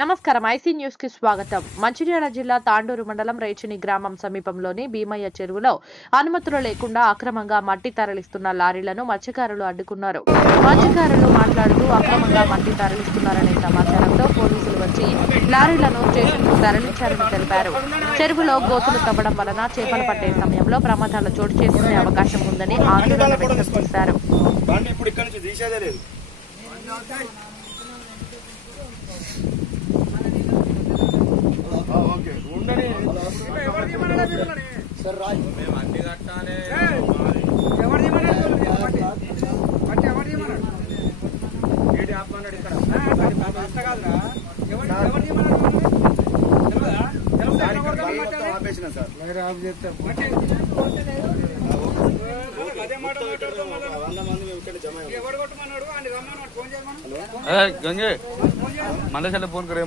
నమస్కారం IC news కి స్వాగతం. మంచిర్యాల జిల్లా తాండూరు మండలం రేచిని గ్రామం సమీపంలోని భీమయ్య చెరువులో అనుమతులు లేకుండా అక్రమంగా మట్టి తరలిస్తున్న లారీలను మత్స్యకారులు అడ్డుకున్నారు. మత్స్యకారులు మాట్లాడుతూ అక్రమంగా మట్టి తరలిస్తున్నారనే సమాచారంతో పోలీసులు వచ్చి లారీలను స్టేషన్కు తరలించారని తెలిపారు. చెరువులో గోతులు తవ్వడం వలన చేపలు పట్టే సమయంలో ప్రమాదాలు చోటు చేసుకునే అవకాశం ఉందని ఆందోళన వ్యక్తం చేశారు. गंगे मंदशाला फोन करे